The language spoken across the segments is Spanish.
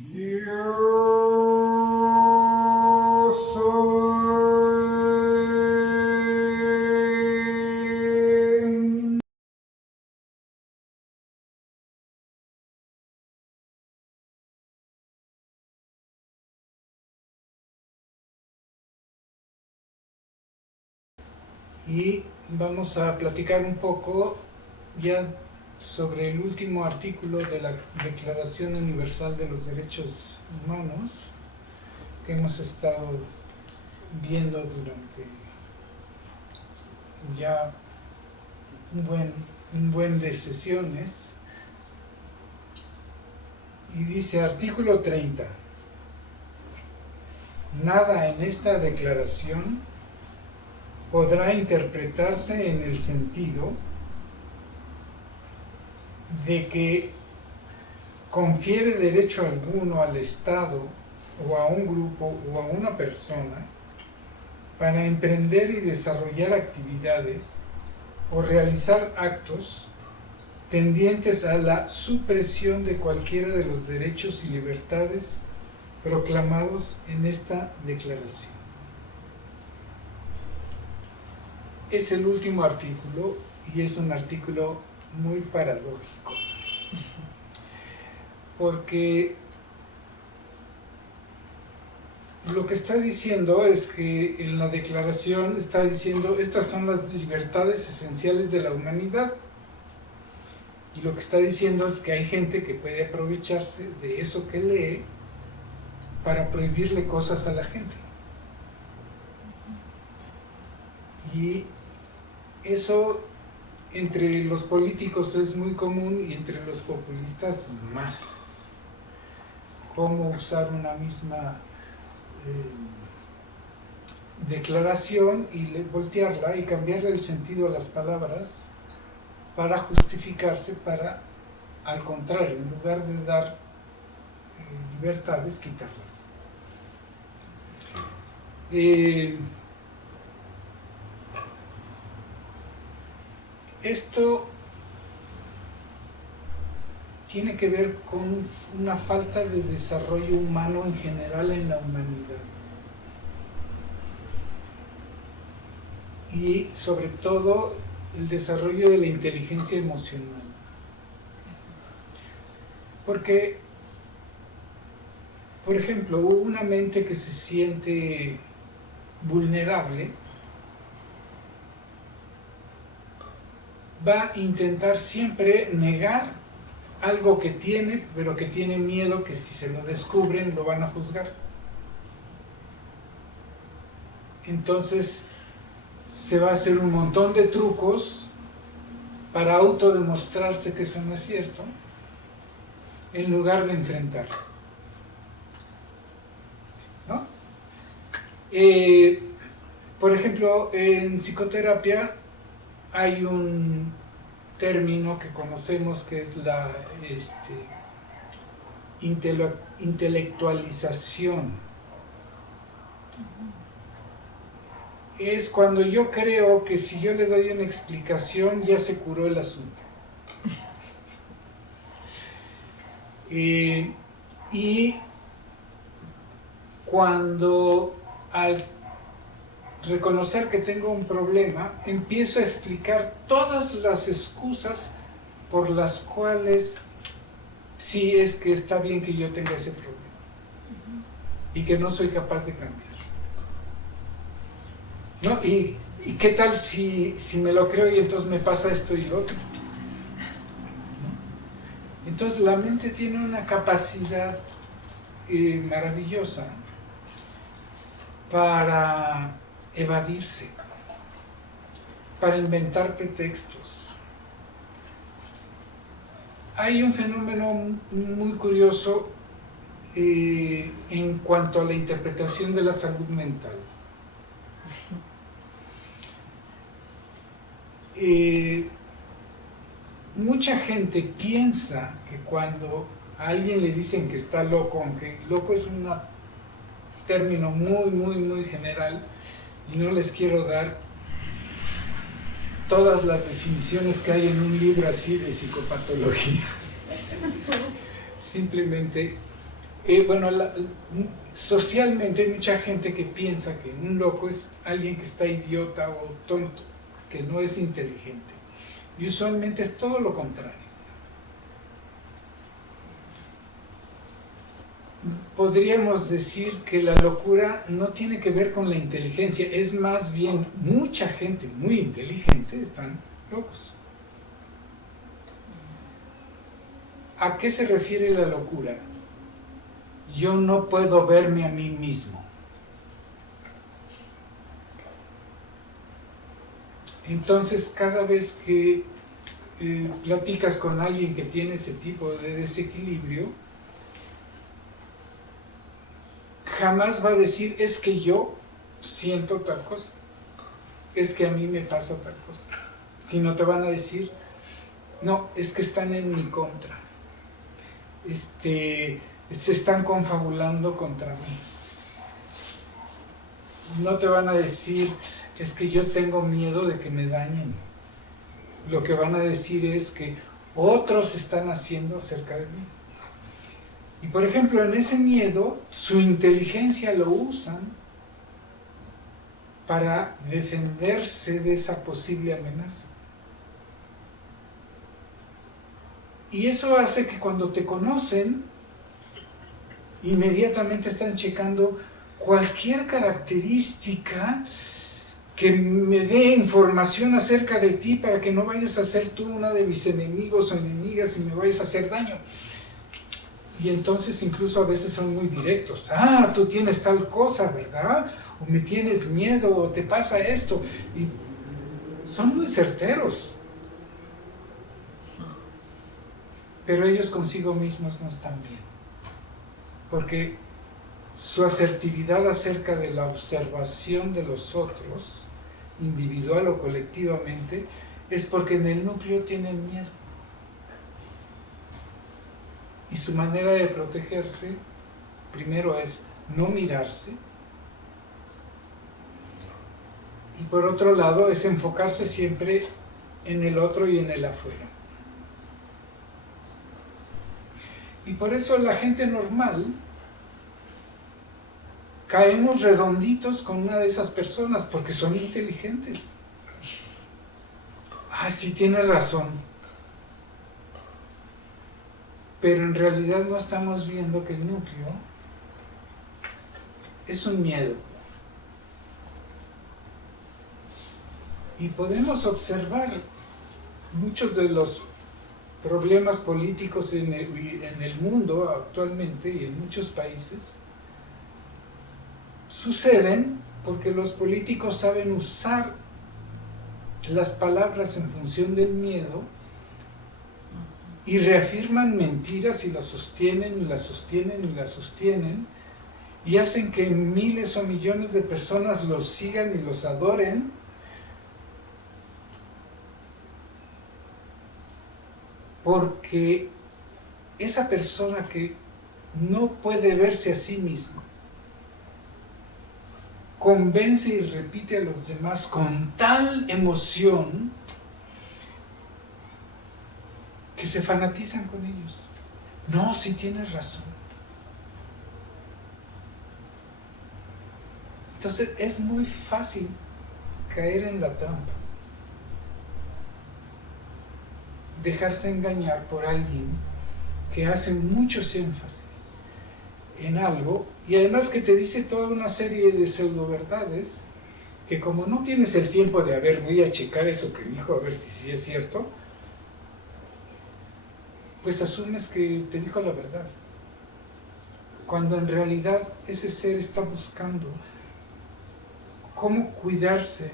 Yo soy. Y vamos a platicar un poco ya sobre el último artículo de la Declaración Universal de los Derechos Humanos que hemos estado viendo durante ya un buen de sesiones. Y dice artículo 30: nada en esta declaración podrá interpretarse en el sentido de que confiere derecho alguno al Estado o a un grupo o a una persona para emprender y desarrollar actividades o realizar actos tendientes a la supresión de cualquiera de los derechos y libertades proclamados en esta declaración. Es el último artículo y es un artículo muy paradójico, porque lo que está diciendo es que en la declaración está diciendo estas son las libertades esenciales de la humanidad, y lo que está diciendo es que hay gente que puede aprovecharse de eso que lee para prohibirle cosas a la gente, y eso entre los políticos es muy común y entre los populistas más. Cómo usar una misma declaración y voltearla y cambiarle el sentido a las palabras para justificarse, para, al contrario, en lugar de dar libertades, quitarlas. Esto tiene que ver con una falta de desarrollo humano en general en la humanidad. Y sobre todo el desarrollo de la inteligencia emocional. Porque, por ejemplo, una mente que se siente vulnerable va a intentar siempre negar algo que tiene, pero que tiene miedo que si se lo descubren lo van a juzgar. Entonces se va a hacer un montón de trucos para autodemostrarse que eso no es cierto, en lugar de enfrentarlo, ¿no? Por ejemplo, en psicoterapia hay un término que conocemos que es la intelectualización. Es cuando yo creo que si yo le doy una explicación ya se curó el asunto. Y cuando al reconocer que tengo un problema, empiezo a explicar todas las excusas por las cuales sí es que está bien que yo tenga ese problema y que no soy capaz de cambiar, ¿no? Y qué tal si me lo creo y entonces me pasa esto y lo otro, ¿no? Entonces la mente tiene una capacidad maravillosa para evadirse, para inventar pretextos. Hay un fenómeno muy curioso en cuanto a la interpretación de la salud mental. Mucha gente piensa que cuando a alguien le dicen que está loco, aunque loco es un término muy general, y no les quiero dar todas las definiciones que hay en un libro así de psicopatología. Simplemente Bueno, socialmente hay mucha gente que piensa que un loco es alguien que está idiota o tonto, que no es inteligente. Y usualmente es todo lo contrario. Podríamos decir que la locura no tiene que ver con la inteligencia, es más bien mucha gente muy inteligente están locos. ¿A qué se refiere la locura? Yo no puedo verme a mí mismo. Entonces, cada vez que platicas con alguien que tiene ese tipo de desequilibrio, jamás va a decir, es que yo siento tal cosa, es que a mí me pasa tal cosa, sino te van a decir, no, es que están en mi contra, se están confabulando contra mí. No te van a decir, es que yo tengo miedo de que me dañen. Lo que van a decir es que otros están haciendo acerca de mí. Y por ejemplo, en ese miedo, su inteligencia lo usan para defenderse de esa posible amenaza. Y eso hace que cuando te conocen, inmediatamente están checando cualquier característica que me dé información acerca de ti para que no vayas a ser tú una de mis enemigos o enemigas y me vayas a hacer daño. Y entonces incluso a veces son muy directos. Ah, tú tienes tal cosa, ¿verdad? O me tienes miedo, o te pasa esto. Y son muy certeros. Pero ellos consigo mismos no están bien. Porque su asertividad acerca de la observación de los otros, individual o colectivamente, es porque en el núcleo tienen miedo. Y su manera de protegerse, primero es no mirarse, y por otro lado es enfocarse siempre en el otro y en el afuera. Y por eso la gente normal caemos redonditos con una de esas personas, porque son inteligentes. Ah, sí, tienes razón. Pero en realidad no estamos viendo que el núcleo es un miedo. Y podemos observar muchos de los problemas políticos en el mundo actualmente y en muchos países suceden porque los políticos saben usar las palabras en función del miedo y reafirman mentiras y las sostienen y las sostienen y las sostienen y hacen que miles o millones de personas los sigan y los adoren, porque esa persona que no puede verse a sí misma convence y repite a los demás con tal emoción que se fanatizan con ellos. No, sí tienes razón. Entonces es muy fácil caer en la trampa, dejarse engañar por alguien que hace muchos énfasis en algo y además que te dice toda una serie de pseudo verdades que como no tienes el tiempo de, a ver, voy a checar eso que dijo, a ver si sí es cierto, pues asumes que te dijo la verdad, cuando en realidad ese ser está buscando cómo cuidarse,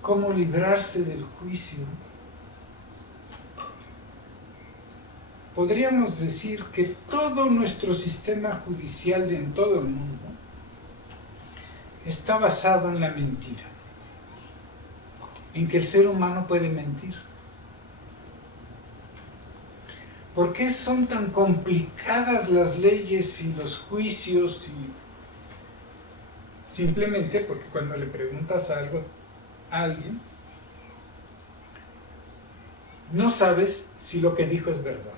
cómo librarse del juicio. Podríamos decir que todo nuestro sistema judicial en todo el mundo está basado en la mentira, en que el ser humano puede mentir. ¿Por qué son tan complicadas las leyes y los juicios? Simplemente porque cuando le preguntas algo a alguien, no sabes si lo que dijo es verdad.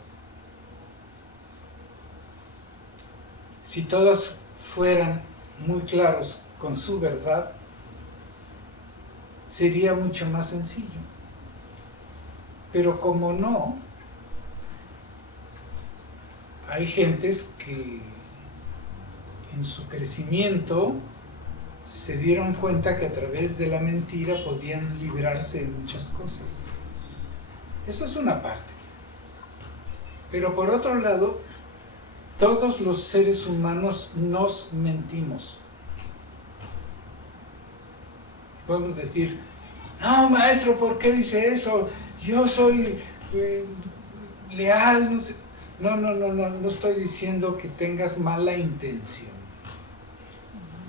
si todos fueran muy claros con su verdad, sería mucho más sencillo. Pero como no, hay gentes que en su crecimiento se dieron cuenta que a través de la mentira podían librarse de muchas cosas. Eso es una parte. Pero por otro lado, todos los seres humanos nos mentimos. Podemos decir, no, maestro, ¿por qué dice eso? Yo soy leal. No estoy diciendo que tengas mala intención.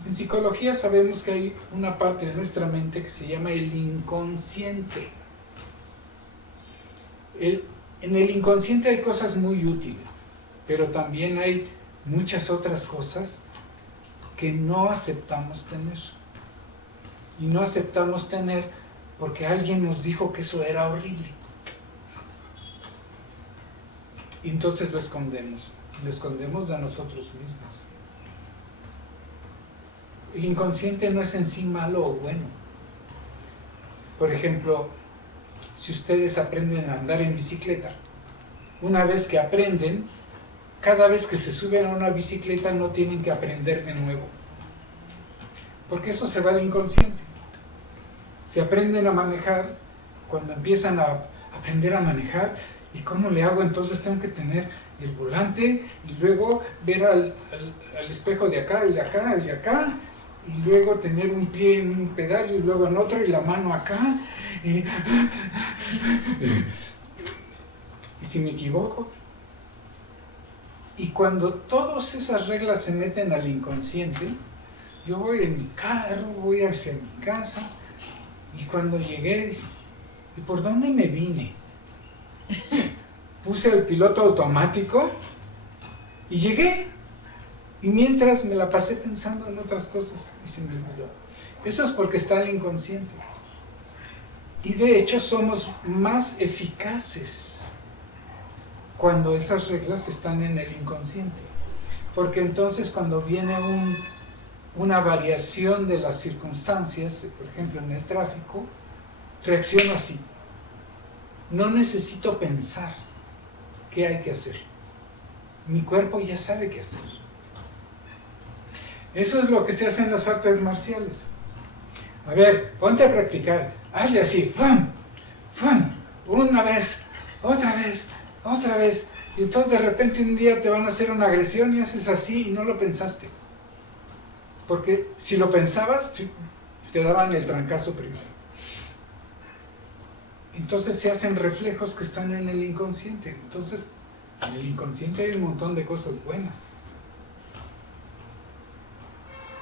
En psicología sabemos que hay una parte de nuestra mente que se llama el inconsciente. En el inconsciente hay cosas muy útiles, pero también hay muchas otras cosas que no aceptamos tener. Y no aceptamos tener porque alguien nos dijo que eso era horrible. Y entonces lo escondemos de nosotros mismos. El inconsciente no es en sí malo o bueno. Por ejemplo, si ustedes aprenden a andar en bicicleta, una vez que aprenden, cada vez que se suben a una bicicleta no tienen que aprender de nuevo, porque eso se va al inconsciente. Se aprenden a manejar, cuando empiezan a aprender a manejar, ¿y cómo le hago? Entonces tengo que tener el volante y luego ver al espejo de acá, el de acá, el de acá, y luego tener un pie en un pedal y luego en otro y la mano acá. Y si me equivoco. Y cuando todas esas reglas se meten al inconsciente, yo voy en mi carro, voy hacia mi casa, y cuando llegué, ¿y por dónde me vine? Puse el piloto automático y llegué. Y mientras me la pasé pensando en otras cosas y se me olvidó. Eso es porque está el inconsciente. Y de hecho somos más eficaces cuando esas reglas están en el inconsciente. Porque entonces cuando viene una variación de las circunstancias, por ejemplo en el tráfico, reacciono así. No necesito pensar qué hay que hacer. Mi cuerpo ya sabe qué hacer. Eso es lo que se hace en las artes marciales. A ver, ponte a practicar. Hazle así. ¡Fum! ¡Fum! Una vez, otra vez, otra vez. Y entonces de repente un día te van a hacer una agresión y haces así y no lo pensaste. Porque si lo pensabas, te daban el trancazo primero. Entonces se hacen reflejos que están en el inconsciente. Entonces, en el inconsciente hay un montón de cosas buenas.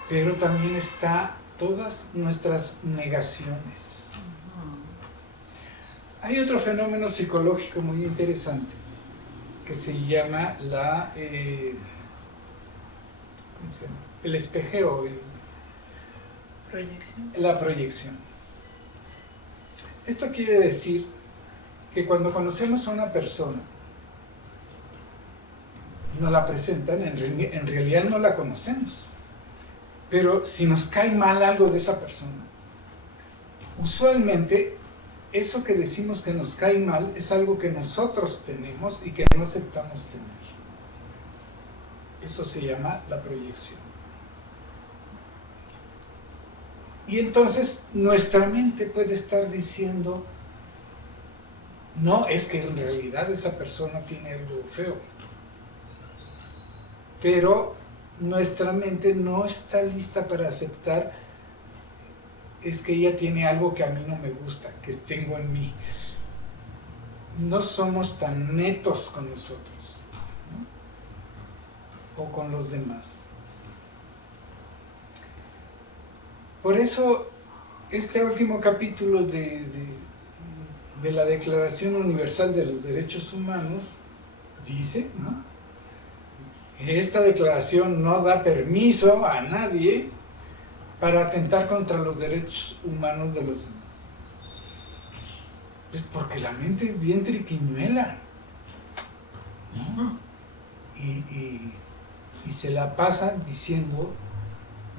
Pero también está todas nuestras negaciones. Hay otro fenómeno psicológico muy interesante que se llama el espejeo, la proyección. Esto quiere decir que cuando conocemos a una persona y nos la presentan, en realidad no la conocemos. Pero si nos cae mal algo de esa persona, usualmente eso que decimos que nos cae mal es algo que nosotros tenemos y que no aceptamos tener. Eso se llama la proyección. Y entonces nuestra mente puede estar diciendo, no, es que en realidad esa persona tiene algo feo. Pero nuestra mente no está lista para aceptar, es que ella tiene algo que a mí no me gusta, que tengo en mí. No somos tan netos con nosotros, ¿no? O con los demás. Por eso, este último capítulo de la Declaración Universal de los Derechos Humanos dice, ¿no?, esta declaración no da permiso a nadie para atentar contra los derechos humanos de los demás. Pues porque la mente es bien triquiñuela, ¿no? Y y se la pasan diciendo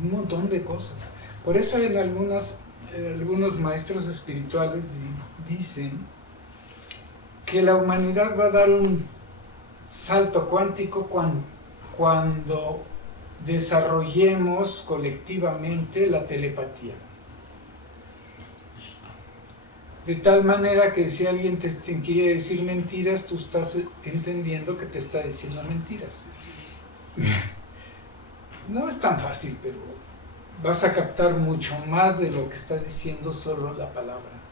un montón de cosas. Por eso en algunos maestros espirituales dicen que la humanidad va a dar un salto cuántico cuando desarrollemos colectivamente la telepatía. De tal manera que si alguien te quiere decir mentiras, tú estás entendiendo que te está diciendo mentiras. No es tan fácil, pero vas a captar mucho más de lo que está diciendo solo la palabra.